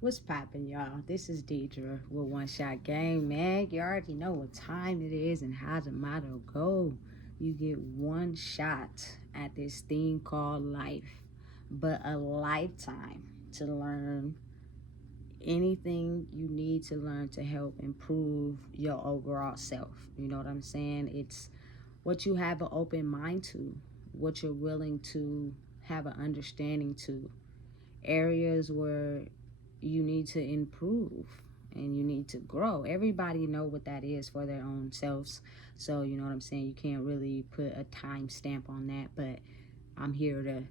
What's poppin', y'all? This is Deidre with One Shot Game, man. You already know what time it is and how the motto go. You get one shot at this thing called life, but a lifetime to learn anything you need to learn to help improve your overall self. You know what I'm saying? It's what you have an open mind to, what you're willing to have an understanding to, areas where you need to improve and you need to grow. Everybody know what that is for their own selves. So you know what I'm saying? You can't really put a time stamp on that, but I'm here to,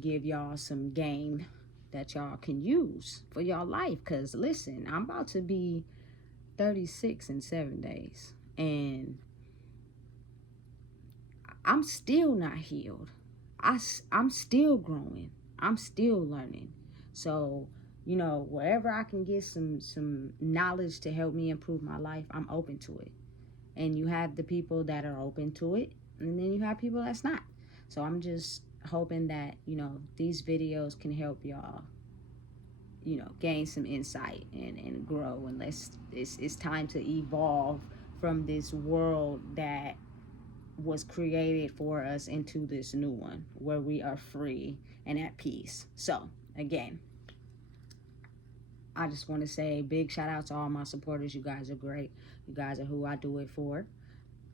give y'all some game that y'all can use for y'all life. Cause listen, I'm about to be 36 in 7 days and I'm still not healed. I'm still growing. I'm still learning. So, wherever I can get some knowledge to help me improve my life, I'm open to it. And you have the people that are open to it, and then you have people that's not. So I'm just hoping that, these videos can help y'all, gain some insight and grow. And it's time to evolve from this world that was created for us into this new one where we are free and at peace. So again, I just want to say big shout out to all my supporters. You guys are great. You guys are who I do it for.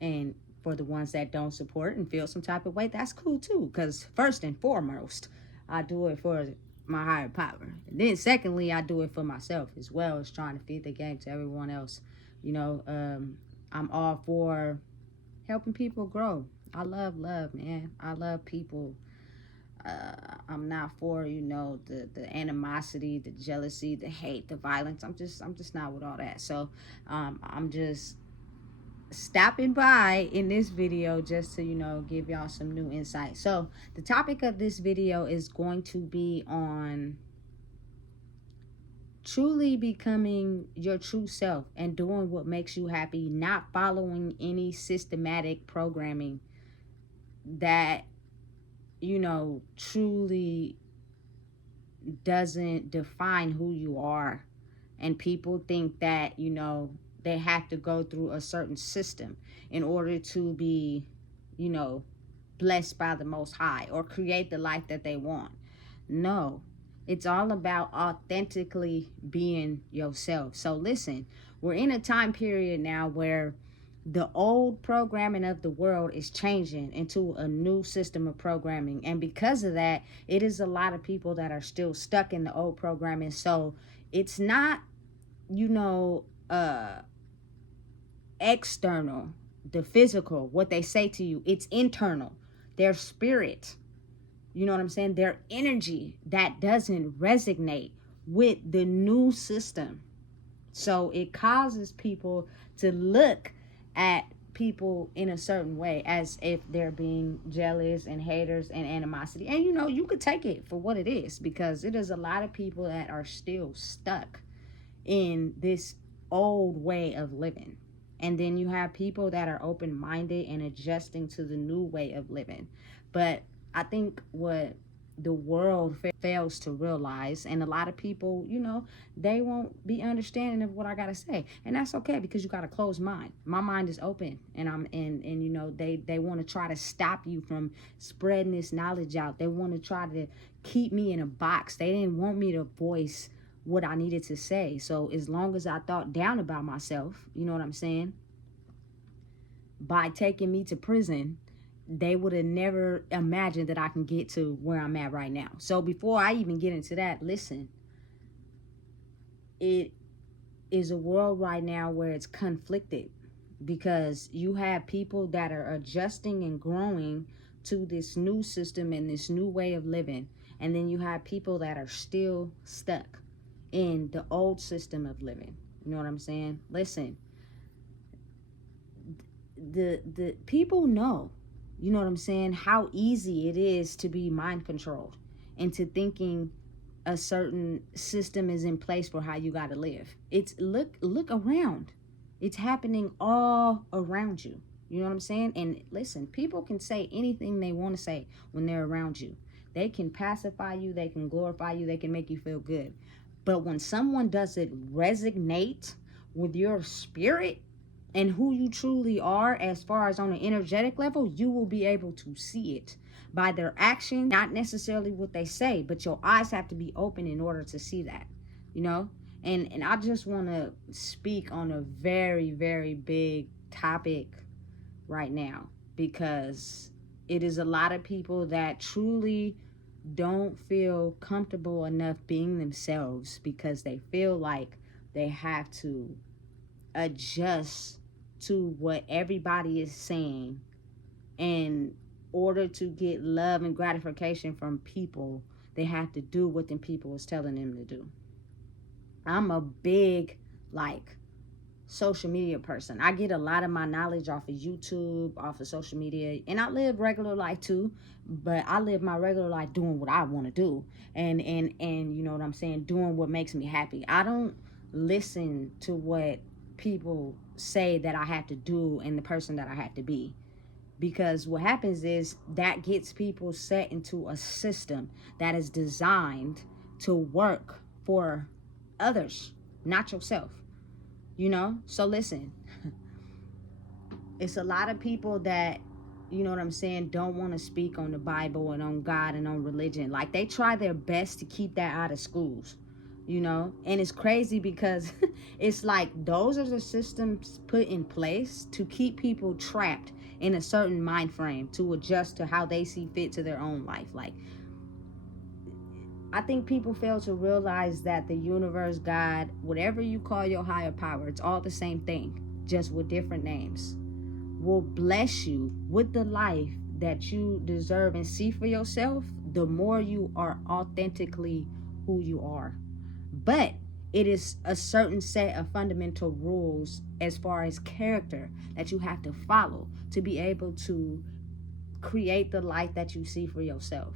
And for the ones that don't support and feel some type of way, that's cool too. Because first and foremost, I do it for my higher power. And then secondly, I do it for myself as well as trying to feed the game to everyone else. I'm all for helping people grow. I love love, man. I love people. I'm not for the animosity, the jealousy, the hate, the violence. I'm just not with all that. So I'm just stopping by in this video just to give y'all some new insight. So the topic of this video is going to be on truly becoming your true self and doing what makes you happy, not following any systematic programming that truly doesn't define who you are. And people think that they have to go through a certain system in order to be blessed by the Most High or create the life that they want. No, it's all about authentically being yourself. So listen, we're in a time period now where the old programming of the world is changing into a new system of programming. And because of that, it is a lot of people that are still stuck in the old programming. So it's not, external, the physical, what they say to you. It's internal, their spirit. You know what I'm saying? Their energy that doesn't resonate with the new system. So it causes people to look at people in a certain way as if they're being jealous and haters and animosity. And you could take it for what it is, because it is a lot of people that are still stuck in this old way of living. And then you have people that are open-minded and adjusting to the new way of living. But I think what the world fails to realize, and a lot of people, they won't be understanding of what I gotta say, and that's okay, because you got a closed mind. My mind is open, and they want to try to stop you from spreading this knowledge out. They want to try to keep me in a box. They didn't want me to voice what I needed to say. So as long as I thought down about myself, you know what I'm saying, by taking me to prison, they would have never imagined that I can get to where I'm at right now. So before I even get into that, listen, it is a world right now where it's conflicted, because you have people that are adjusting and growing to this new system and this new way of living. And then you have people that are still stuck in the old system of living. You know what I'm saying? Listen, the people know, you know what I'm saying, how easy it is to be mind controlled into thinking a certain system is in place for how you got to live. It's look around. It's happening all around you. You know what I'm saying? And listen, people can say anything they want to say when they're around you. They can pacify you, they can glorify you, they can make you feel good. But when someone doesn't resonate with your spirit and who you truly are, as far as on an energetic level, you will be able to see it by their actions, not necessarily what they say, but your eyes have to be open in order to see that, you know? And I just want to speak on a very, very big topic right now, because it is a lot of people that truly don't feel comfortable enough being themselves, because they feel like they have to adjust to what everybody is saying in order to get love and gratification from people. They have to do what them people is telling them to do. I'm a big, like, social media person. I get a lot of my knowledge off of YouTube, off of social media, and I live regular life too, but I live my regular life doing what I want to do, and you know what I'm saying, doing what makes me happy. I don't listen to what people say that I have to do and the person that I have to be, because what happens is that gets people set into a system that is designed to work for others, not yourself. You know? So listen, it's a lot of people that, you know what I'm saying, don't want to speak on the Bible and on God and on religion. Like, they try their best to keep that out of schools, you know? And it's crazy because it's like those are the systems put in place to keep people trapped in a certain mind frame to adjust to how they see fit to their own life. Like, I think people fail to realize that the universe, God, whatever you call your higher power, it's all the same thing, just with different names, will bless you with the life that you deserve and see for yourself, the more you are authentically who you are. But it is a certain set of fundamental rules as far as character that you have to follow to be able to create the life that you see for yourself.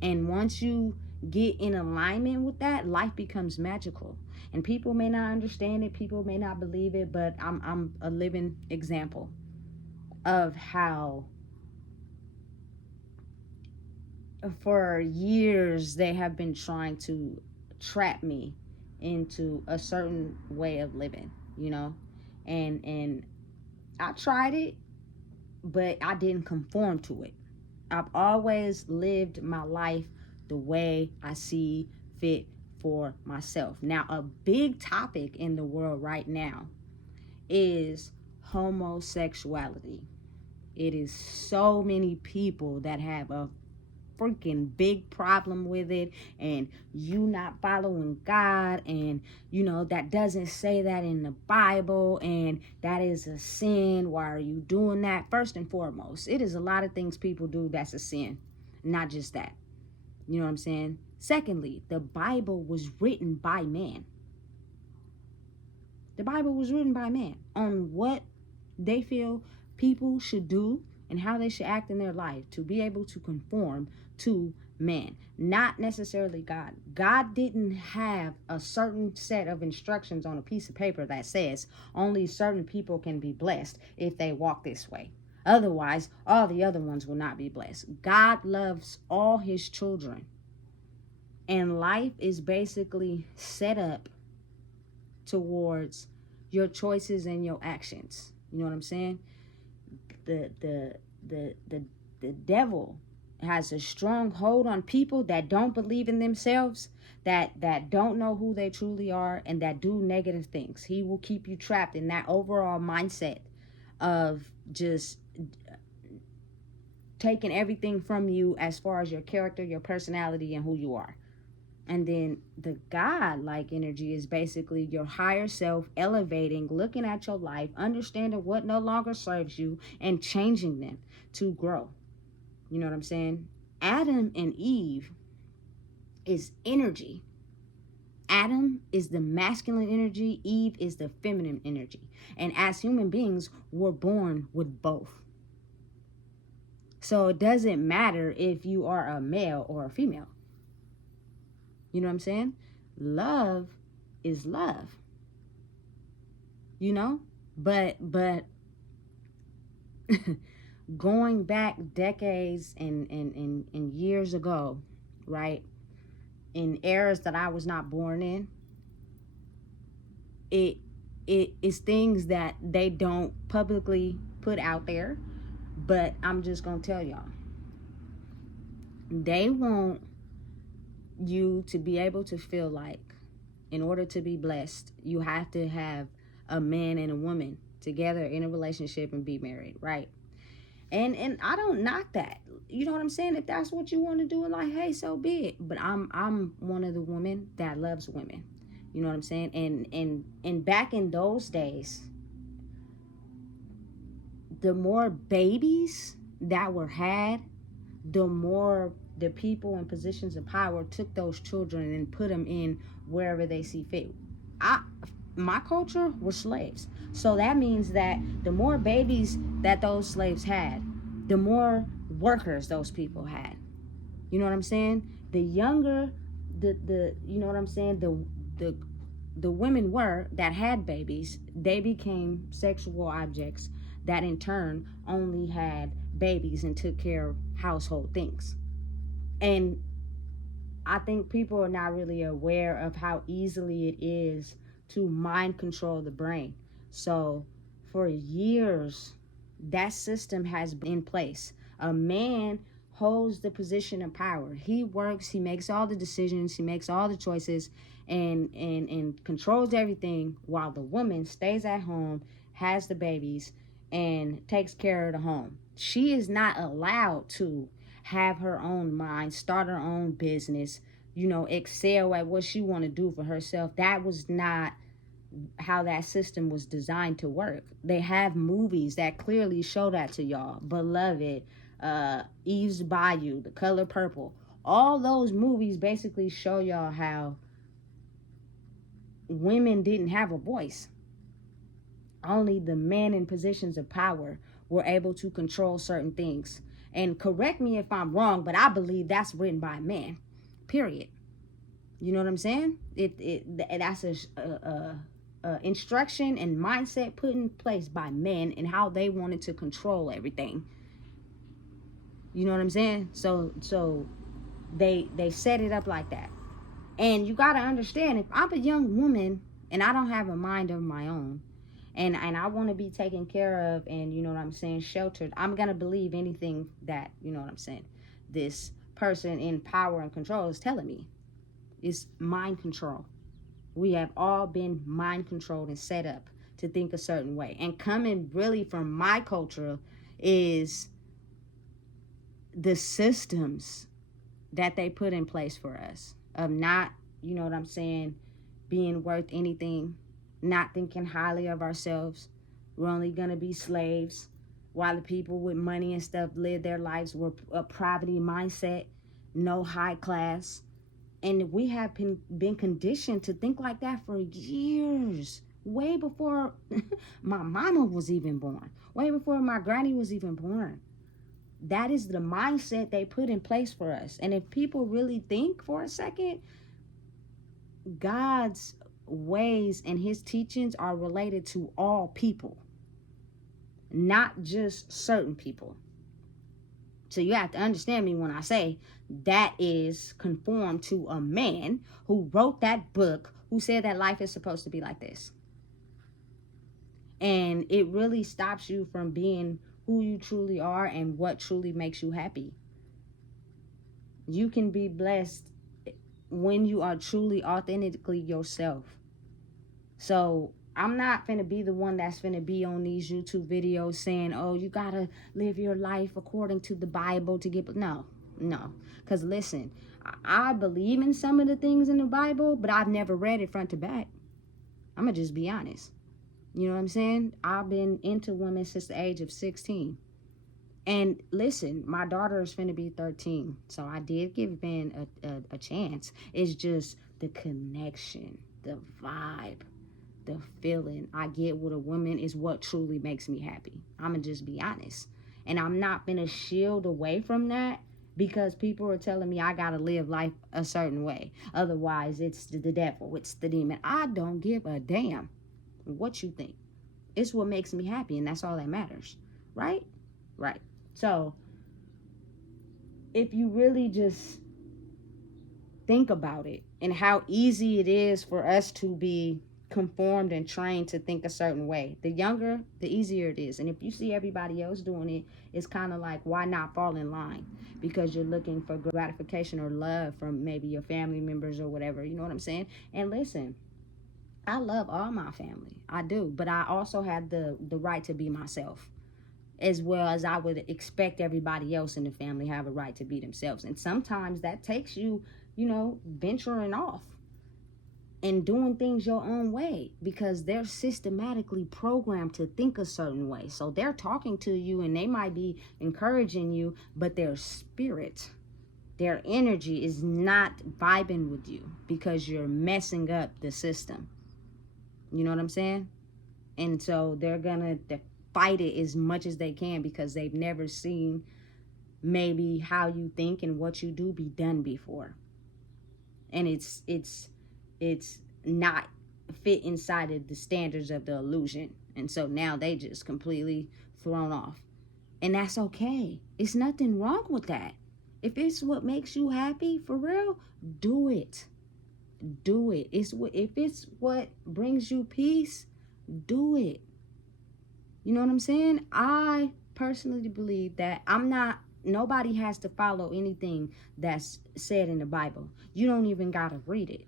And once you get in alignment with that, life becomes magical. And people may not understand it, people may not believe it, but I'm a living example of how for years they have been trying to trap me into a certain way of living, you know? And I tried it, but I didn't conform to it. I've always lived my life the way I see fit for myself. Now, a big topic in the world right now is homosexuality. It is so many people that have a freaking big problem with it, and you not following God, and you know that doesn't say that in the Bible, and that is a sin. Why are you doing that? First and foremost, it is a lot of things people do that's a sin, not just that. You know what I'm saying? Secondly, the Bible was written by man. The Bible was written by man on what they feel people should do and how they should act in their life to be able to conform to man, not necessarily God. God didn't have a certain set of instructions on a piece of paper that says only certain people can be blessed if they walk this way. Otherwise, all the other ones will not be blessed. God loves all his children. And life is basically set up towards your choices and your actions. You know what I'm saying? The devil has a strong hold on people that don't believe in themselves, that don't know who they truly are, and that do negative things. He will keep you trapped in that overall mindset of just taking everything from you as far as your character, your personality, and who you are. And then the God-like energy is basically your higher self elevating, looking at your life, understanding what no longer serves you, and changing them to grow. You know what I'm saying? Adam and Eve is energy. Adam is the masculine energy. Eve is the feminine energy. And as human beings, we're born with both. So it doesn't matter if you are a male or a female. You know what I'm saying? Love is love. You know? But going back decades and years ago, right? in eras that I was not born in, it it is things that they don't publicly put out there, but I'm just gonna tell y'all. They want you to be able to feel like, in order to be blessed, you have to have a man and a woman together in a relationship and be married, right? And I don't knock that. You know what I'm saying? If that's what you want to do in life, hey, so be it. But I'm one of the women that loves women. You know what I'm saying? And back in those days, the more babies that were had, the more the people in positions of power took those children and put them in wherever they see fit. I My culture were slaves. So that means that the more babies that those slaves had, the more workers those people had. You know what I'm saying? The younger the you know what I'm saying, the the women were that had babies, they became sexual objects that in turn only had babies and took care of household things. And I think people are not really aware of how easily it is to mind control the brain. So for years, that system has been in place. A man holds the position of power. He works, he makes all the decisions, he makes all the choices, and controls everything, while the woman stays at home, has the babies, and takes care of the home. She is not allowed to have her own mind, start her own business, excel at what she want to do for herself. That was not how that system was designed to work. They have movies that clearly show that to y'all. Beloved, Eve's Bayou, The Color Purple. All those movies basically show y'all how women didn't have a voice. Only the men in positions of power were able to control certain things. And correct me if I'm wrong, but I believe that's written by a man. Period. You know what I'm saying? That's a instruction and mindset put in place by men and how they wanted to control everything. You know what I'm saying? So they set it up like that. And you got to understand, if I'm a young woman and I don't have a mind of my own, and I want to be taken care of, and you know what I'm saying, sheltered, I'm going to believe anything that, you know what I'm saying, this person in power and control is telling me. It's mind control. We have all been mind controlled and set up to think a certain way. And coming really from my culture is the systems that they put in place for us of not, you know what I'm saying, being worth anything, not thinking highly of ourselves. We're only going to be slaves, while the people with money and stuff live their lives with a poverty mindset, no high class. And we have been conditioned to think like that for years, way before my mama was even born, way before my granny was even born. That is the mindset they put in place for us. And if people really think for a second, God's ways and his teachings are related to all people, not just certain people. So you have to understand me when I say that is conformed to a man who wrote that book, who said that life is supposed to be like this. And it really stops you from being who you truly are and what truly makes you happy. You can be blessed when you are truly authentically yourself. So I'm not finna be the one that's finna be on these YouTube videos saying, oh, you gotta live your life according to the Bible to get... No. Because listen, I believe in some of the things in the Bible, but I've never read it front to back. I'm gonna just be honest. You know what I'm saying? I've been into women since the age of 16. And listen, my daughter is finna be 13. So I did give Ben a chance. It's just the connection, the vibe, the feeling I get with a woman is what truly makes me happy. I'm going to just be honest. And I'm not going to shield away from that because people are telling me I got to live life a certain way. Otherwise, it's the devil, it's the demon. I don't give a damn what you think. It's what makes me happy, and that's all that matters. Right? Right. So, if you really just think about it and how easy it is for us to be conformed and trained to think a certain way. The younger, the easier it is. And if you see everybody else doing it, it's kind of like, why not fall in line? Because you're looking for gratification or love from maybe your family members or whatever. You know what I'm saying? And listen, I love all my family. I do. But I also have the right to be myself, as well as I would expect everybody else in the family have a right to be themselves. And sometimes that takes you, venturing off and doing things your own way, because they're systematically programmed to think a certain way. So they're talking to you and they might be encouraging you, but their spirit, their energy is not vibing with you because you're messing up the system. You know what I'm saying? And so they're gonna fight it as much as they can because they've never seen maybe how you think and what you do be done before. And it's not fit inside of the standards of the illusion. And so now they just completely thrown off. And that's okay. It's nothing wrong with that. If it's what makes you happy, for real, do it. Do it. If it's what brings you peace, do it. You know what I'm saying? I personally believe that nobody has to follow anything that's said in the Bible. You don't even got to read it.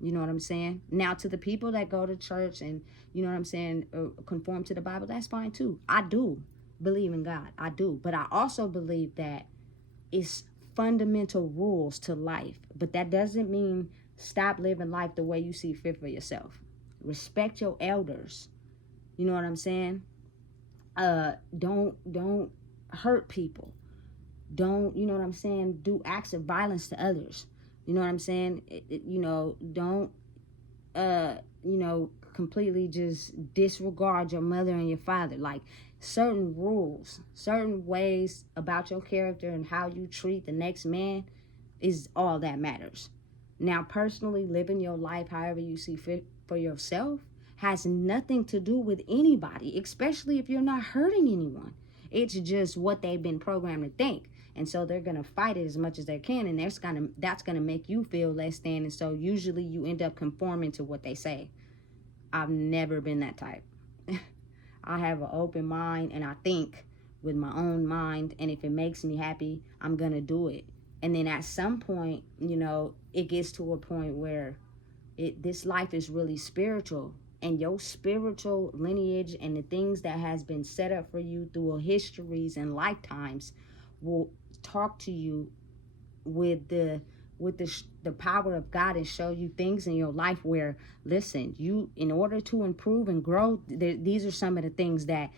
You know what I'm saying? Now, to the people that go to church and, you know what I'm saying, conform to the Bible, that's fine too. I do believe in God. I do. But I also believe that it's fundamental rules to life. But that doesn't mean stop living life the way you see fit for yourself. Respect your elders. You know what I'm saying? Don't hurt people. Don't, you know what I'm saying, do acts of violence to others. You know what I'm saying? Don't completely just disregard your mother and your father. Like, certain rules, certain ways about your character and how you treat the next man is all that matters. Now, personally, living your life however you see fit for yourself has nothing to do with anybody, especially if you're not hurting anyone. It's just what they've been programmed to think. And so they're going to fight it as much as they can, and that's going to make you feel less than. And so usually you end up conforming to what they say. I've never been that type. I have an open mind, and I think with my own mind, and if it makes me happy, I'm going to do it. And then at some point, it gets to a point where this life is really spiritual, and your spiritual lineage and the things that has been set up for you through histories and lifetimes will talk to you with the power of God and show you things in your life where, listen, you, in order to improve and grow, these are some of the things that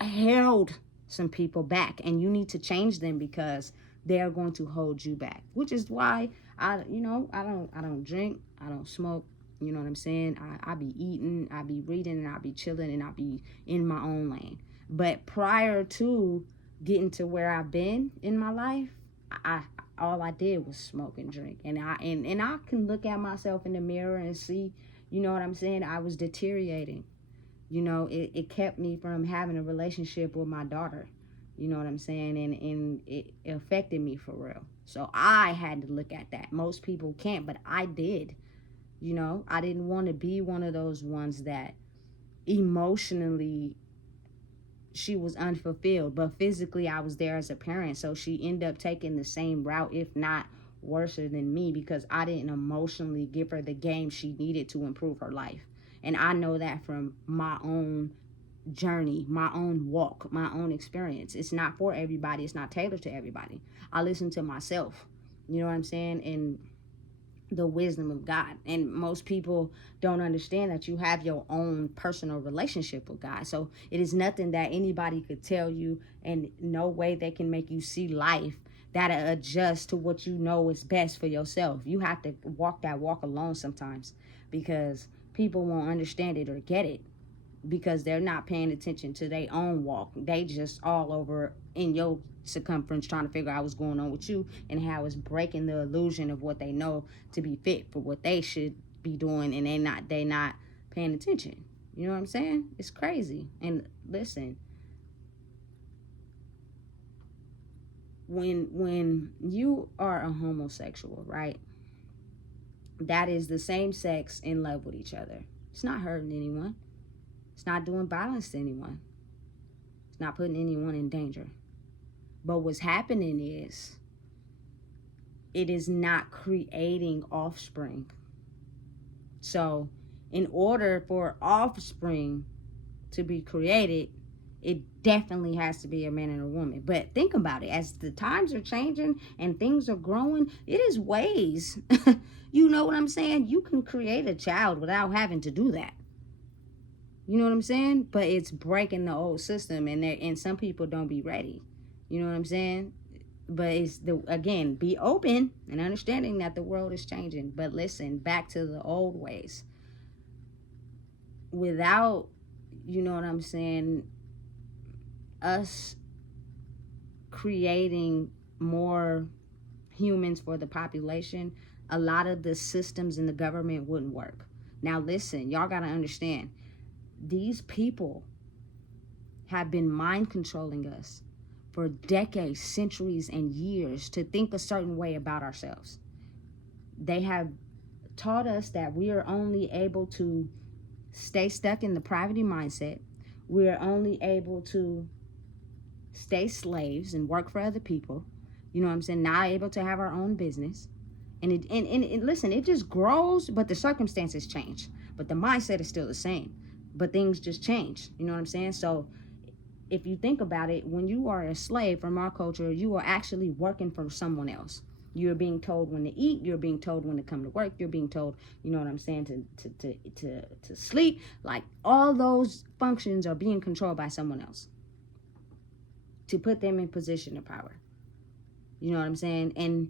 held some people back, and you need to change them because they are going to hold you back. Which is why I don't drink, I don't smoke. You know what I'm saying? I be eating, I be reading, and I be chilling, and I be in my own lane. But prior to getting to where I've been in my life, all I did was smoke and drink. And I can look at myself in the mirror and see, you know what I'm saying, I was deteriorating. It kept me from having a relationship with my daughter. You know what I'm saying? And it affected me for real. So I had to look at that. Most people can't, but I did. I didn't want to be one of those ones that emotionally she was unfulfilled, but physically I was there as a parent. So she ended up taking the same route, if not worse than me, because I didn't emotionally give her the game she needed to improve her life. And I know that from my own journey, my own walk, my own experience. It's not for everybody. It's not tailored to everybody. I listen to myself. You know what I'm saying? And the wisdom of God. And most people don't understand that you have your own personal relationship with God. So it is nothing that anybody could tell you, and no way they can make you see life that'll adjust to what you know is best for yourself. You have to walk that walk alone sometimes, because people won't understand it or get it, because they're not paying attention to their own walk. They just all over in your circumference trying to figure out what's going on with you and how it's breaking the illusion of what they know to be fit for what they should be doing, and they not paying attention. You know what I'm saying? It's crazy. And listen, When you are a homosexual, right? That is the same sex in love with each other. It's not hurting anyone. It's not doing violence to anyone. It's not putting anyone in danger. But what's happening is it is not creating offspring. So, in order for offspring to be created, it definitely has to be a man and a woman. But think about it. As the times are changing and things are growing, it is ways. You know what I'm saying? You can create a child without having to do that. You know what I'm saying? But it's breaking the old system, and some people don't be ready. You know what I'm saying? But it's again, be open and understanding that the world is changing. But listen, back to the old ways. Without, you know what I'm saying, us creating more humans for the population, a lot of the systems in the government wouldn't work. Now listen, y'all gotta understand, these people have been mind controlling us for decades, centuries, and years to think a certain way about ourselves. They have taught us that we are only able to stay stuck in the poverty mindset. We are only able to stay slaves and work for other people. You know what I'm saying? Not able to have our own business. And listen, it just grows, but the circumstances change. But the mindset is still the same. But things just change. You know what I'm saying? So if you think about it, when you are a slave from our culture, you are actually working for someone else. You're being told when to eat. You're being told when to come to work. You're being told, you know what I'm saying, to sleep. Like, all those functions are being controlled by someone else to put them in position of power. You know what I'm saying? And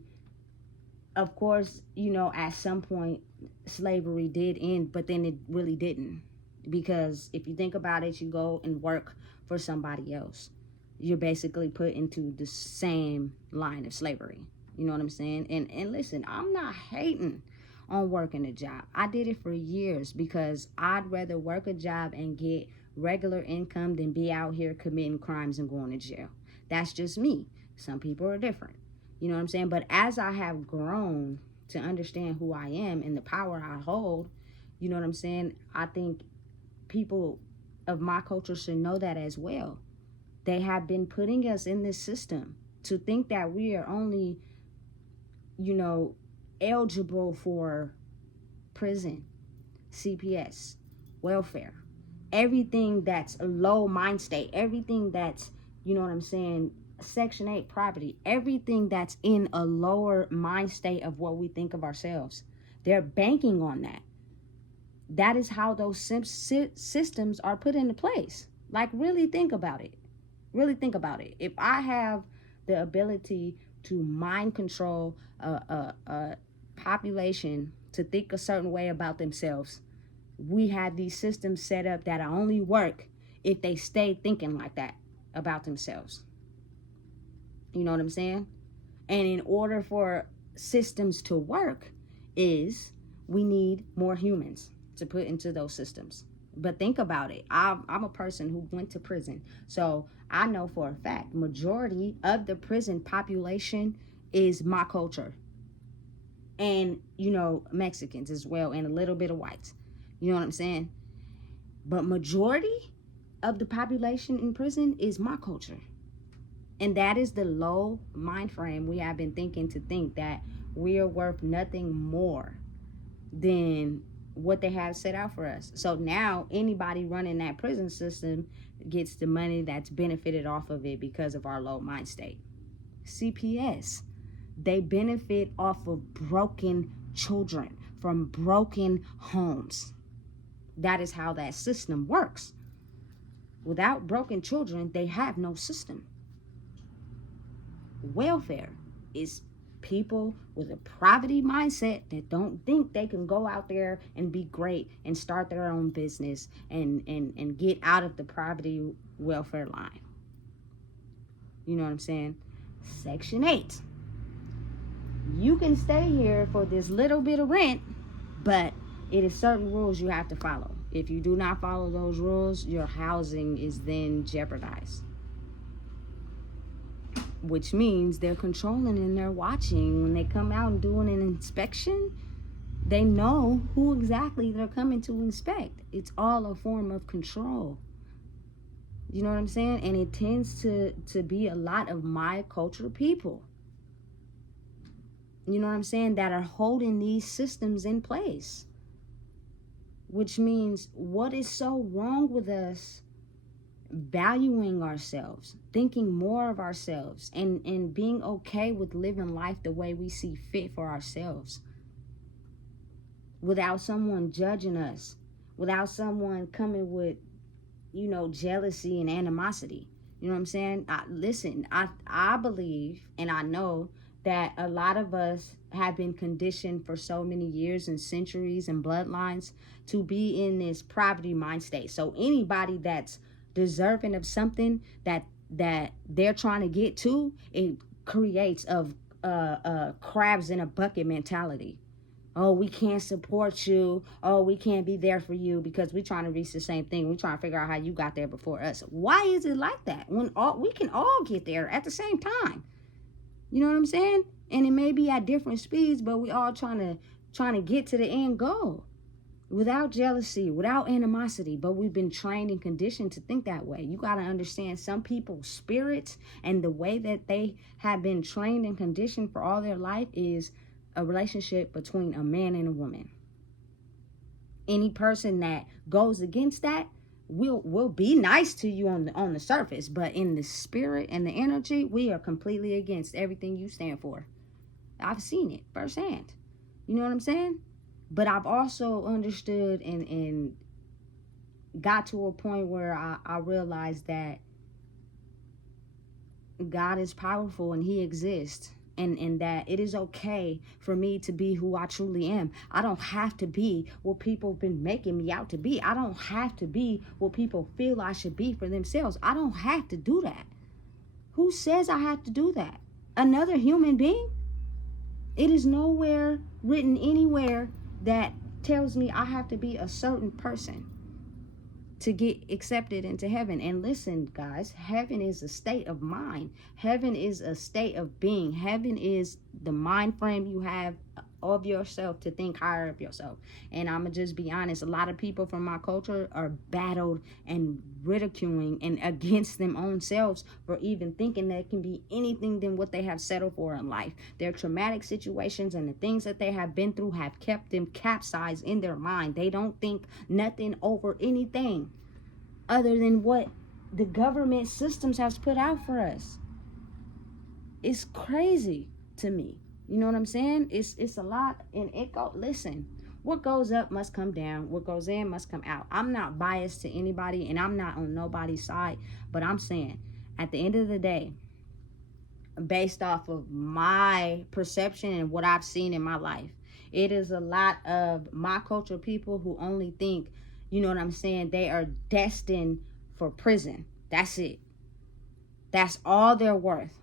of course, you know, at some point, slavery did end, but then it really didn't. Because if you think about it, you go and work for somebody else. You're basically put into the same line of slavery. You know what I'm saying? And listen, I'm not hating on working a job. I did it for years because I'd rather work a job and get regular income than be out here committing crimes and going to jail. That's just me. Some people are different. You know what I'm saying? But as I have grown to understand who I am and the power I hold, you know what I'm saying? I think people of my culture should know that as well. They have been putting us in this system to think that we are only, you know, eligible for prison, CPS, welfare, everything that's a low mind state, everything that's, you know what I'm saying, Section 8 property, everything that's in a lower mind state of what we think of ourselves. They're banking on that. That is how those systems are put into place. Like, really think about it. Really think about it. If I have the ability to mind control a population to think a certain way about themselves, we have these systems set up that only work if they stay thinking like that about themselves. You know what I'm saying? And in order for systems to work, is we need more humans to put into those systems. But think about it. I'm a person who went to prison. So I know for a fact, majority of the prison population is my culture. And, you know, Mexicans as well, and a little bit of whites. You know what I'm saying? But majority of the population in prison is my culture. And that is the low mind frame we have been thinking, to think that we are worth nothing more than what they have set out for us. So now anybody running that prison system gets the money that's benefited off of it because of our low mind state. CPS, they benefit off of broken children from broken homes. That is how that system works. Without broken children, they have no system. Welfare is people with a poverty mindset that don't think they can go out there and be great and start their own business and get out of the poverty welfare line. You know what I'm saying? Section 8. You can stay here for this little bit of rent, but it is certain rules you have to follow. If you do not follow those rules, your housing is then jeopardized. which means they're controlling and they're watching. When they come out and doing an inspection, they know who exactly they're coming to inspect. It's all a form of control. You know what I'm saying? And it tends to be a lot of my culture people. You know what I'm saying? That are holding these systems in place. Which means, what is so wrong with us valuing ourselves, thinking more of ourselves, and being okay with living life the way we see fit for ourselves, without someone judging us, without someone coming with, jealousy and animosity. You know what I'm saying? I believe and I know that a lot of us have been conditioned for so many years and centuries and bloodlines to be in this poverty mind state. So anybody that's deserving of something that they're trying to get to, it creates of crabs in a bucket mentality. Oh, we can't support you. Oh, we can't be there for you because we're trying to reach the same thing. We're trying to figure out how you got there before us. Why is it like that when we can all get there at the same time? You know what I'm saying? And it may be at different speeds, but we all trying to get to the end goal without jealousy, without animosity. But we've been trained and conditioned to think that way. You got to understand, some people's spirits and the way that they have been trained and conditioned for all their life is a relationship between a man and a woman. Any person that goes against that will be nice to you on the surface, but in the spirit and the energy, we are completely against everything you stand for. I've seen it firsthand. You know what I'm saying? But I've also understood and got to a point where I realized that God is powerful and he exists. And that it is okay for me to be who I truly am. I don't have to be what people have been making me out to be. I don't have to be what people feel I should be for themselves. I don't have to do that. Who says I have to do that? Another human being? It is nowhere written anywhere that tells me I have to be a certain person to get accepted into heaven. And listen, guys, heaven is a state of mind. Heaven is a state of being. Heaven is the mind frame you have of yourself to think higher of yourself. And I'm gonna just be honest, a lot of people from my culture are battled and ridiculing and against them own selves for even thinking that it can be anything than what they have settled for in life. Their traumatic situations and the things that they have been through have kept them capsized in their mind. They don't think nothing over anything other than what the government systems has put out for us. It's crazy to me. You know what I'm saying? It's a lot. And listen, what goes up must come down. What goes in must come out. I'm not biased to anybody and I'm not on nobody's side, but I'm saying at the end of the day, based off of my perception and what I've seen in my life, it is a lot of my culture people who only think, you know what I'm saying, they are destined for prison. That's it. That's all they're worth.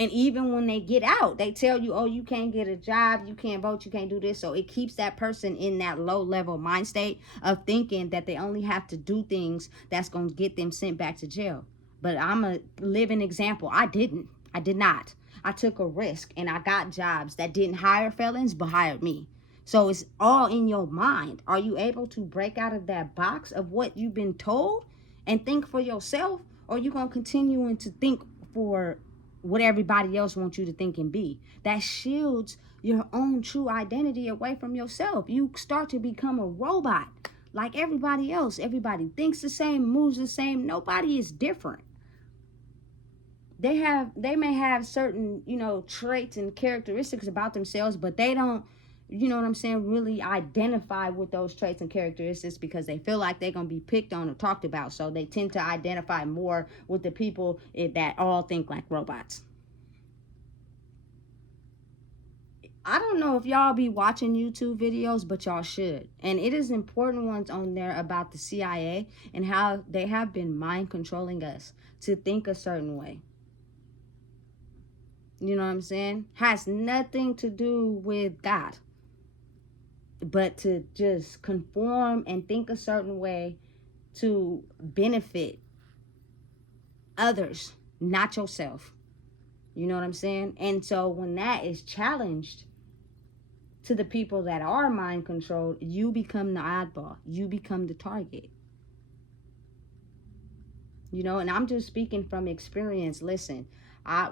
And even when they get out, they tell you, oh, you can't get a job, you can't vote, you can't do this. So it keeps that person in that low level mind state of thinking that they only have to do things that's going to get them sent back to jail. But I'm a living example. I did not. I took a risk and I got jobs that didn't hire felons but hired me. So it's all in your mind. Are you able to break out of that box of what you've been told and think for yourself? Or are you going to continue to think for what everybody else wants you to think and be? That shields your own true identity away from yourself. You start to become a robot like everybody else. Everybody thinks the same, moves the same. Nobody is different. They may have certain, traits and characteristics about themselves, but they don't, you know what I'm saying, really identify with those traits and characteristics because they feel like they're going to be picked on or talked about. So they tend to identify more with the people that all think like robots. I don't know if y'all be watching YouTube videos, but y'all should. And it is important ones on there about the CIA and how they have been mind controlling us to think a certain way. You know what I'm saying? Has nothing to do with God, but to just conform and think a certain way to benefit others, not yourself. You know what I'm saying? And so when that is challenged to the people that are mind controlled, you become the oddball. You become the target. You know, and I'm just speaking from experience. Listen,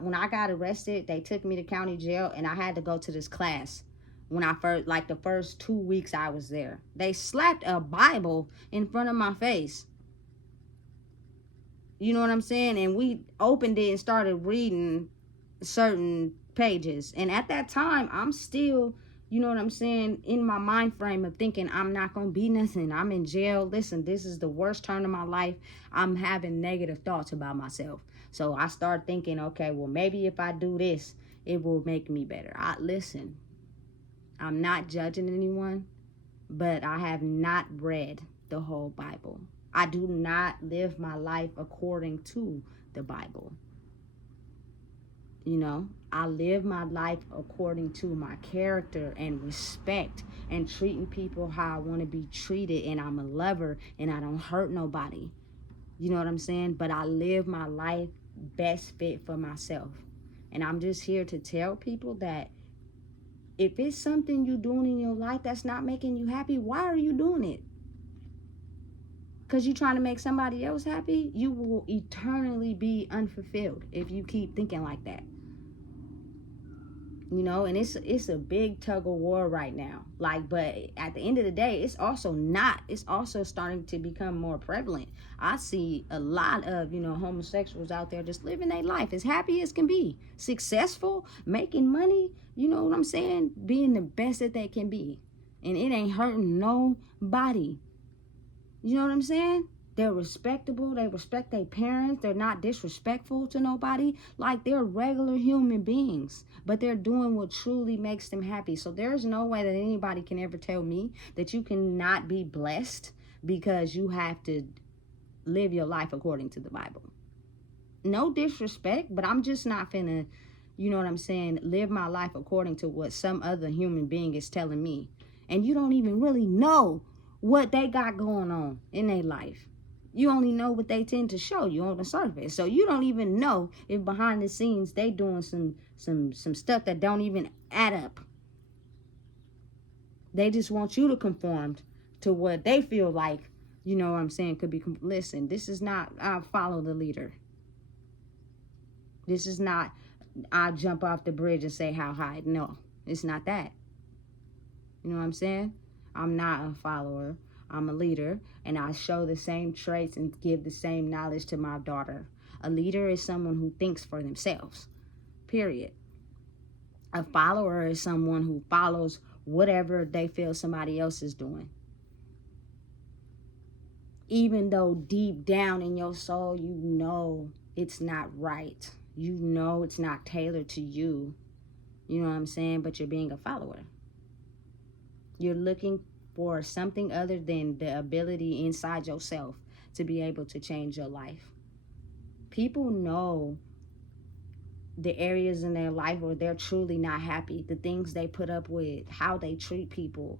when I got arrested, they took me to county jail, and I had to go to this class. When I first, like the first 2 weeks I was there, they slapped a Bible in front of my face. You know what I'm saying? And we opened it and started reading certain pages. And at that time, I'm still, you know what I'm saying, in my mind frame of thinking I'm not going to be nothing. I'm in jail. Listen, this is the worst turn of my life. I'm having negative thoughts about myself. So I start thinking, okay, well, maybe if I do this, it will make me better. Listen, I'm not judging anyone, but I have not read the whole Bible. I do not live my life according to the Bible. You know, I live my life according to my character and respect and treating people how I want to be treated. And I'm a lover and I don't hurt nobody. You know what I'm saying? But I live my life best fit for myself. And I'm just here to tell people that if it's something you're doing in your life that's not making you happy, why are you doing it? Because you're trying to make somebody else happy? You will eternally be unfulfilled if you keep thinking like that. You know, and it's a big tug of war right now. Like, but at the end of the day, it's also starting to become more prevalent. I see a lot of, you know, homosexuals out there just living their life as happy as can be, successful, making money, you know what I'm saying, being the best that they can be. And it ain't hurting nobody. You know what I'm saying? They're respectable. They respect their parents. They're not disrespectful to nobody. Like, they're regular human beings, but they're doing what truly makes them happy. So there's no way that anybody can ever tell me that you cannot be blessed because you have to live your life according to the Bible. No disrespect, but I'm just not finna, you know what I'm saying, live my life according to what some other human being is telling me. And you don't even really know what they got going on in their life. You only know what they tend to show you on the surface. So you don't even know if behind the scenes they doing some stuff that don't even add up. They just want you to conform to what they feel like, you know what I'm saying, could be. Listen, this is not I follow the leader. This is not I jump off the bridge and say how high. No, it's not that. You know what I'm saying? I'm not a follower. I'm a leader, and I show the same traits and give the same knowledge to my daughter. A leader is someone who thinks for themselves, period. A follower is someone who follows whatever they feel somebody else is doing. Even though deep down in your soul, you know it's not right. You know it's not tailored to you. You know what I'm saying? But you're being a follower. You're looking for something other than the ability inside yourself to be able to change your life. People know the areas in their life where they're truly not happy, the things they put up with, how they treat people,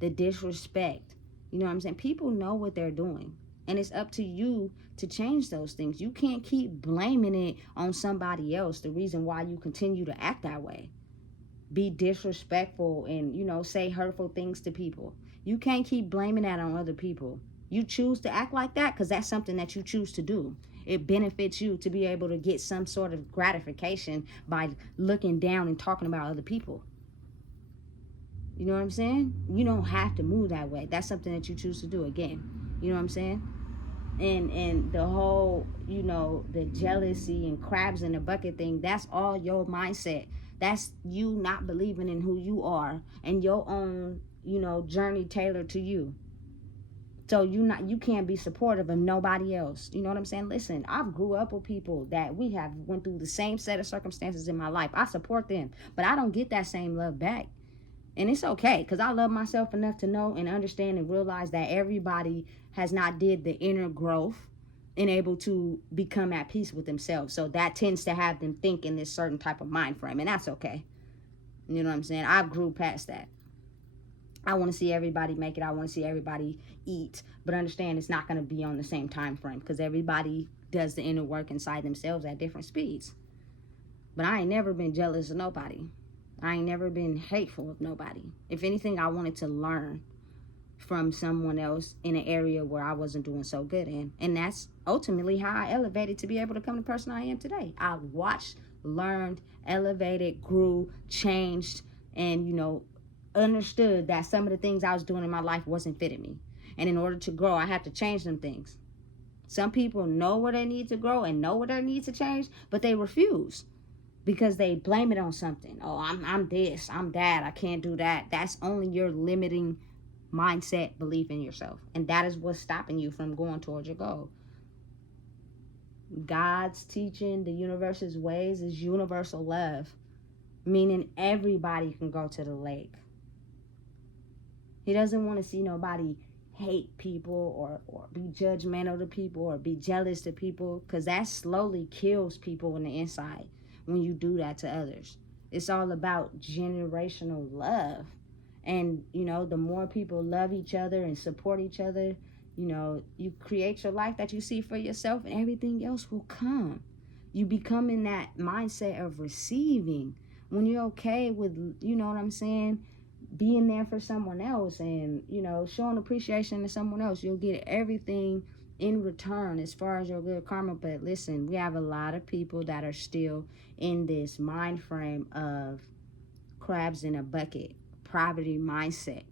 the disrespect. You know what I'm saying? People know what they're doing. And it's up to you to change those things. You can't keep blaming it on somebody else, the reason why you continue to act that way. Be disrespectful and, you know, say hurtful things to people. You can't keep blaming that on other people. You choose to act like that because that's something that you choose to do. It benefits you to be able to get some sort of gratification by looking down and talking about other people. You know what I'm saying? You don't have to move that way. That's something that you choose to do. Again, you know what I'm saying? And the whole, you know, the jealousy and crabs in the bucket thing, that's all your mindset. That's you not believing in who you are and your own, you know, journey tailored to you. So you can't be supportive of nobody else. You know what I'm saying? Listen, I've grew up with people that we have went through the same set of circumstances in my life. I support them, but I don't get that same love back. And it's okay, because I love myself enough to know and understand and realize that everybody has not did the inner growth and able to become at peace with themselves. So that tends to have them think in this certain type of mind frame, and that's okay. You know what I'm saying? I've grew past that. I want to see everybody make it. I want to see everybody eat. But understand it's not going to be on the same time frame because everybody does the inner work inside themselves at different speeds. But I ain't never been jealous of nobody. I ain't never been hateful of nobody. If anything, I wanted to learn from someone else in an area where I wasn't doing so good in. And that's ultimately how I elevated to be able to become the person I am today. I watched, learned, elevated, grew, changed, and, understood that some of the things I was doing in my life wasn't fitting me. And in order to grow, I had to change them things. Some people know where they need to grow and know where they need to change, but they refuse because they blame it on something. Oh, I'm this, I'm that, I can't do that. That's only your limiting mindset, belief in yourself. And that is what's stopping you from going towards your goal. God's teaching, the universe's ways, is universal love, meaning everybody can go to the lake. He doesn't want to see nobody hate people or be judgmental to people or be jealous to people, because that slowly kills people on the inside when you do that to others. It's all about generational love. And, the more people love each other and support each other, you create your life that you see for yourself, and everything else will come. You become in that mindset of receiving. When you're okay with, being there for someone else and, showing appreciation to someone else, you'll get everything in return as far as your good karma. But listen, we have a lot of people that are still in this mind frame of crabs in a bucket, poverty mindset.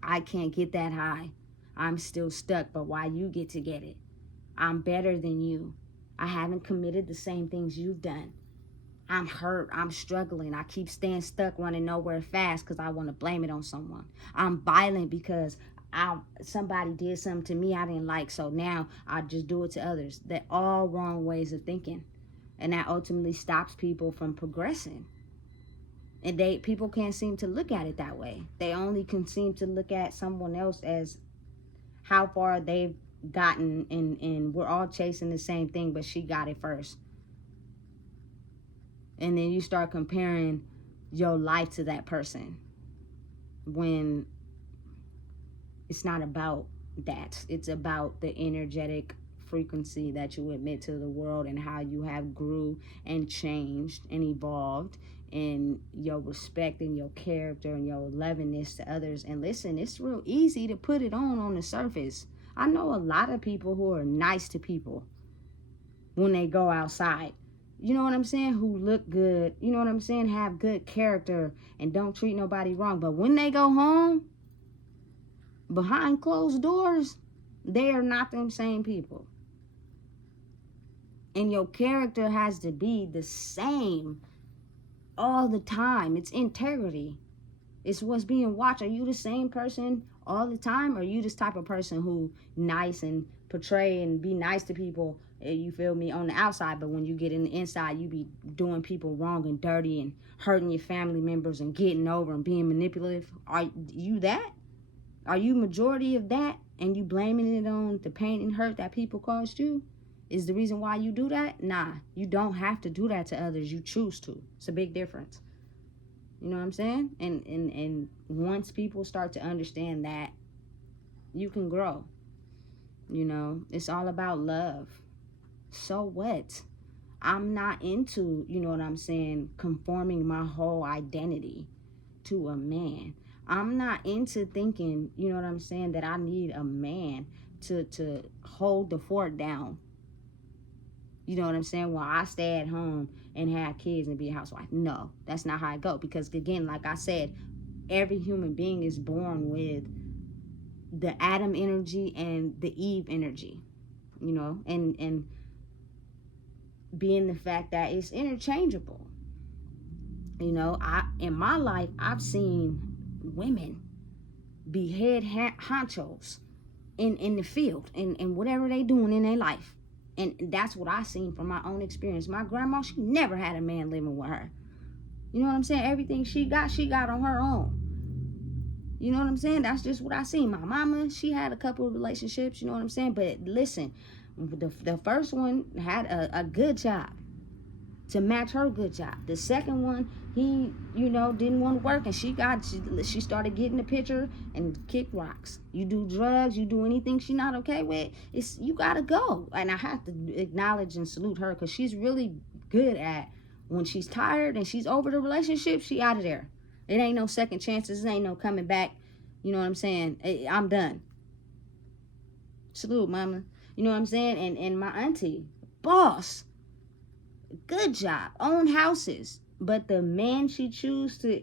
I can't get that high. I'm still stuck, but why you get to get it? I'm better than you. I haven't committed the same things you've done. I'm hurt. I'm struggling. I keep staying stuck, running nowhere fast because I want to blame it on someone. I'm violent because somebody did something to me I didn't like, so now I just do it to others. They're all wrong ways of thinking. And that ultimately stops people from progressing. And people can't seem to look at it that way. They only can seem to look at someone else as how far they've gotten, and we're all chasing the same thing, but she got it first. And then you start comparing your life to that person when it's not about that. It's about the energetic frequency that you emit to the world and how you have grew and changed and evolved, and your respect and your character and your lovingness to others. And listen, it's real easy to put it on the surface. I know a lot of people who are nice to people when they go outside. You know what I'm saying? Who look good, you know what I'm saying? Have good character and don't treat nobody wrong. But when they go home, behind closed doors, they are not them same people. And your character has to be the same all the time. It's integrity. It's what's being watched. Are you the same person all the time? Or are you this type of person who nice and portray and be nice to people, you feel me, on the outside, but when you get in the inside, you be doing people wrong and dirty and hurting your family members and getting over and being manipulative? Are you that? Are you majority of that, and you blaming it on the pain and hurt that people caused you? Is the reason why you do that? Nah, you don't have to do that to others. You choose to. It's a big difference. You know what I'm saying? And once people start to understand that, you can grow. It's all about love. So what? I'm not into, conforming my whole identity to a man. I'm not into thinking, that I need a man to hold the fort down. You know what I'm saying? While I stay at home and have kids and be a housewife. No, that's not how I go. Because again, like I said, every human being is born with the Adam energy and the Eve energy. And being the fact that it's interchangeable. In my life, I've seen women be head honchos in the field and whatever they doing in their life. And that's what I seen from my own experience. My grandma, she never had a man living with her. You know what I'm saying? Everything she got on her own. You know what I'm saying? That's just what I seen. My mama, she had a couple of relationships, you know what I'm saying? But listen, the first one had a good job to match her good job. The second one, he, didn't want to work, and she started getting the picture and kicked rocks. You do drugs, you do anything she not okay with, you gotta go. And I have to acknowledge and salute her, because she's really good at. When she's tired and she's over the relationship, she out of there. It ain't no second chances. It ain't no coming back. You know what I'm saying? I'm done. Salute, mama. You know what I'm saying? And my auntie, boss, good job, own houses. But the man she chose to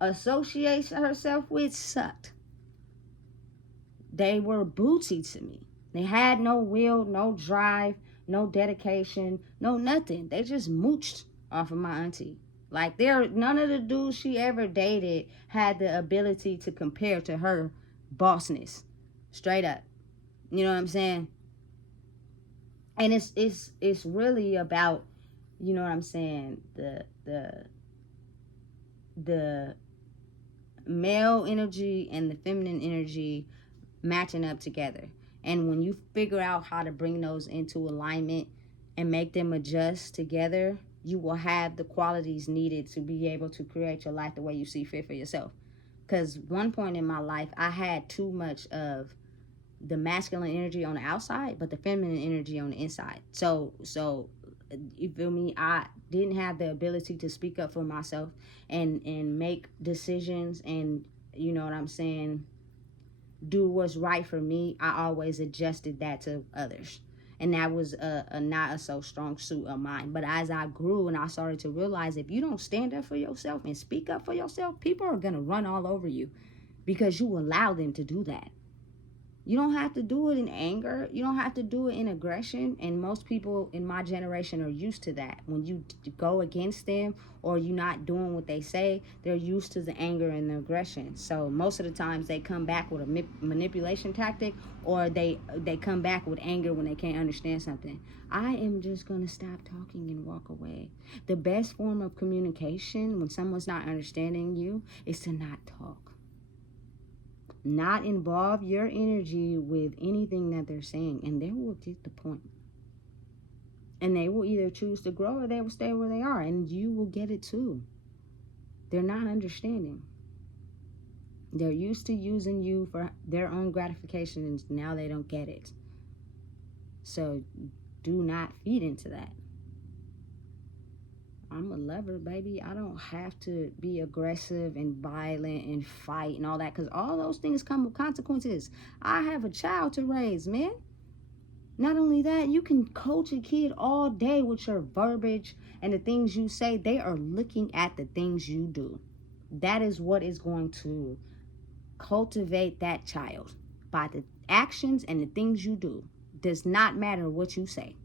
associate herself with sucked. They were booty to me. They had no will, no drive, no dedication, no nothing. They just mooched off of my auntie. Like, none of the dudes she ever dated had the ability to compare to her bossness. Straight up. You know what I'm saying? And it's really about, you know what I'm saying, the male energy and the feminine energy matching up together. And when you figure out how to bring those into alignment and make them adjust together, you will have the qualities needed to be able to create your life the way you see fit for yourself. Because one point in my life, I had too much of the masculine energy on the outside, but the feminine energy on the inside. So you feel me? I didn't have the ability to speak up for myself and make decisions and, you know what I'm saying, do what's right for me. I always adjusted that to others. And that was not a so strong suit of mine. But as I grew and I started to realize, if you don't stand up for yourself and speak up for yourself, people are going to run all over you because you allow them to do that. You don't have to do it in anger. You don't have to do it in aggression. And most people in my generation are used to that. When you go against them or you're not doing what they say, they're used to the anger and the aggression. So most of the times they come back with a manipulation tactic, or they come back with anger when they can't understand something. I am just going to stop talking and walk away. The best form of communication when someone's not understanding you is to not talk. Not involve your energy with anything that they're saying, and they will get the point. And they will either choose to grow or they will stay where they are, and you will get it too. They're not understanding. They're used to using you for their own gratification, and now they don't get it. So do not feed into that. I'm a lover, baby. I don't have to be aggressive and violent and fight and all that, because all those things come with consequences. I have a child to raise, man. Not only that, you can coach a kid all day with your verbiage and the things you say. They are looking at the things you do. That is what is going to cultivate that child, by the actions and the things you do. Does not matter what you say.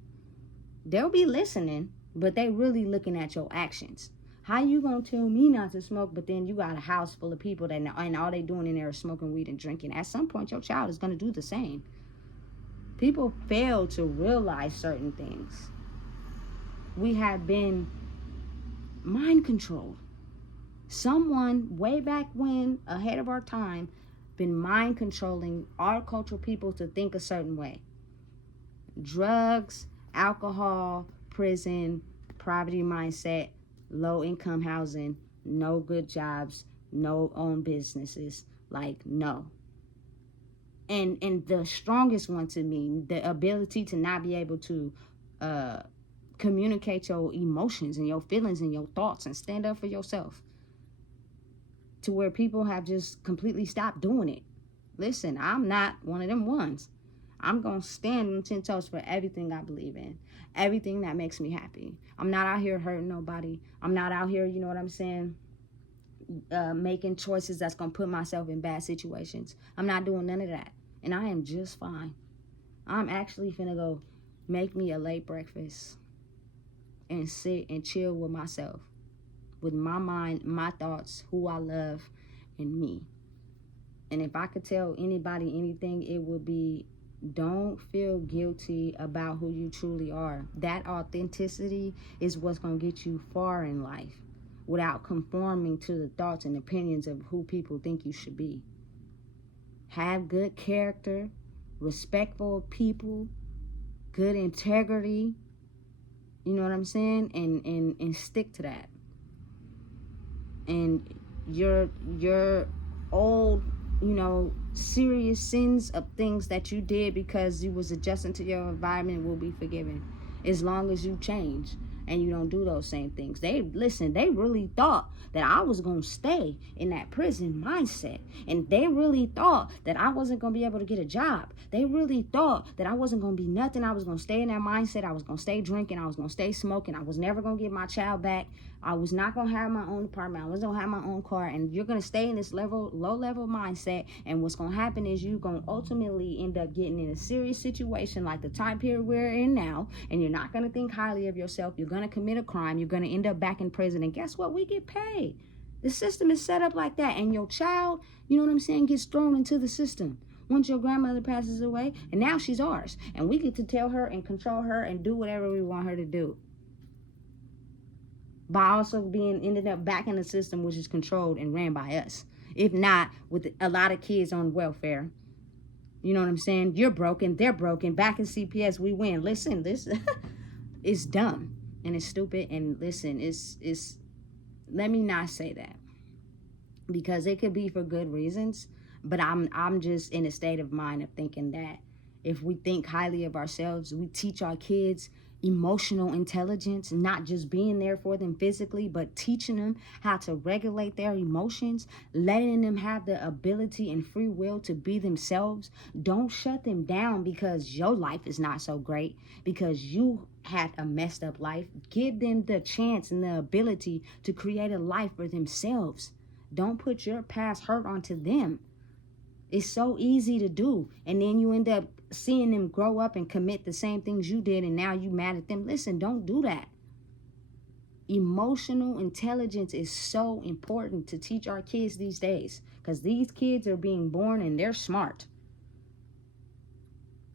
They'll be listening, but they really looking at your actions. How you gonna tell me not to smoke, but then you got a house full of people that, and all they doing in there is smoking weed and drinking? At some point, your child is gonna do the same. People fail to realize certain things. We have been mind controlled. Someone way back when, ahead of our time, been mind controlling our cultural people to think a certain way. Drugs, alcohol, prison, poverty mindset, low income housing, no good jobs, no own businesses. Like, no. And the strongest one to me, the ability to not be able to communicate your emotions and your feelings and your thoughts and stand up for yourself, to where people have just completely stopped doing it. Listen, I'm not one of them ones. I'm going to stand on 10 toes for everything I believe in. Everything that makes me happy. I'm not out here hurting nobody. I'm not out here, you know what I'm saying, making choices that's going to put myself in bad situations. I'm not doing none of that. And I am just fine. I'm actually finna go make me a late breakfast and sit and chill with myself, with my mind, my thoughts, who I love, and me. And if I could tell anybody anything, it would be, don't feel guilty about who you truly are. That authenticity is what's going to get you far in life, without conforming to the thoughts and opinions of who people think you should be. Have good character, respectful people, good integrity, you know what I'm saying? And stick to that. And your old, you know, serious sins of things that you did because you was adjusting to your environment will be forgiven, as long as you change. and you don't do those same things. They really thought that I was going to stay in that prison mindset. And they really thought that I wasn't going to be able to get a job. They really thought that I wasn't going to be nothing. I was going to stay in that mindset. I was going to stay drinking. I was going to stay smoking. I was never going to get my child back. I was not going to have my own apartment. I wasn't going to have my own car. And you're going to stay in this low level mindset. And what's going to happen is you're going to ultimately end up getting in a serious situation like the time period we're in now. And you're not going to think highly of yourself. You're going to commit a crime. You're going to end up back in prison. And guess what? We get paid. The system is set up like that. And your child, you know what I'm saying, gets thrown into the system. Once your grandmother passes away, and now she's ours. And we get to tell her and control her and do whatever we want her to do. By also ended up back in the system, which is controlled and ran by us. If not, with a lot of kids on welfare. You know what I'm saying? You're broken, they're broken. Back in CPS, we win. Listen, this is dumb and it's stupid. And listen, it's let me not say that, because it could be for good reasons. But I'm just in a state of mind of thinking that if we think highly of ourselves, we teach our kids emotional intelligence, not just being there for them physically, but teaching them how to regulate their emotions, letting them have the ability and free will to be themselves. Don't shut them down because your life is not so great, because you had a messed up life. Give them the chance and the ability to create a life for themselves. Don't put your past hurt onto them. It's so easy to do. And then you end up seeing them grow up and commit the same things you did, and now you mad at them. Listen, don't do that. Emotional intelligence is so important to teach our kids these days, because these kids are being born and they're smart,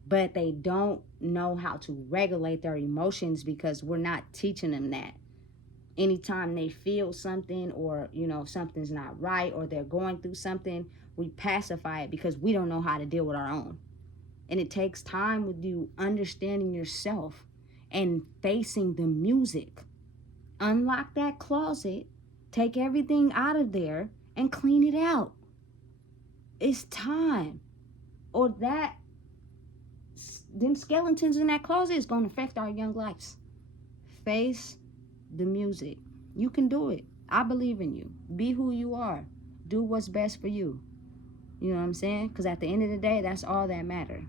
but they don't know how to regulate their emotions because we're not teaching them that. Anytime they feel something, or something's not right, or they're going through something, we pacify it because we don't know how to deal with our own. And it takes time with you understanding yourself and facing the music. Unlock that closet, take everything out of there, and clean it out. It's time. Or them skeletons in that closet is going to affect our young lives. Face the music. You can do it. I believe in you. Be who you are. Do what's best for you. You know what I'm saying? Because at the end of the day, that's all that matters.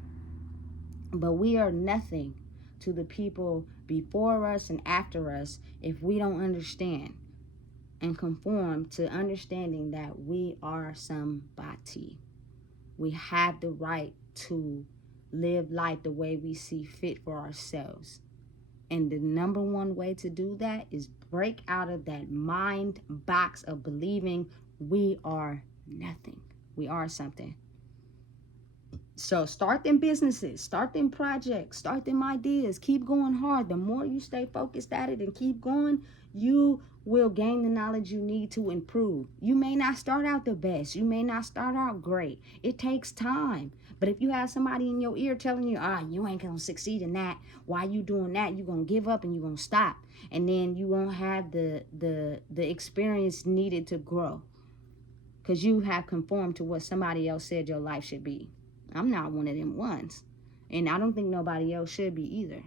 But we are nothing to the people before us and after us if we don't understand and conform to understanding that we are somebody. We have the right to live life the way we see fit for ourselves. And the number one way to do that is break out of that mind box of believing we are nothing. We are something. So start them businesses, start them projects, start them ideas, keep going hard. The more you stay focused at it and keep going, you will gain the knowledge you need to improve. You may not start out the best. You may not start out great. It takes time. But if you have somebody in your ear telling you, you ain't going to succeed in that, why you doing that? You're going to give up and you're going to stop. And then you won't have the experience needed to grow, because you have conformed to what somebody else said your life should be. I'm not one of them ones. And I don't think nobody else should be either.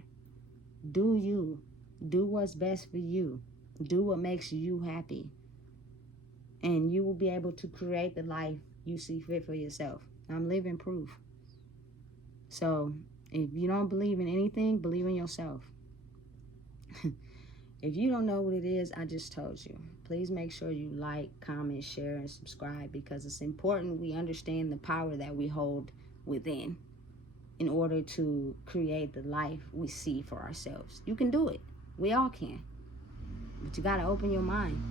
Do you. Do what's best for you. Do what makes you happy. And you will be able to create the life you see fit for yourself. I'm living proof. So if you don't believe in anything, believe in yourself. If you don't know what it is, I just told you. Please make sure you like, comment, share, and subscribe, because it's important we understand the power that we hold within in order to create the life we see for ourselves. You can do it. We all can. But you got to open your mind.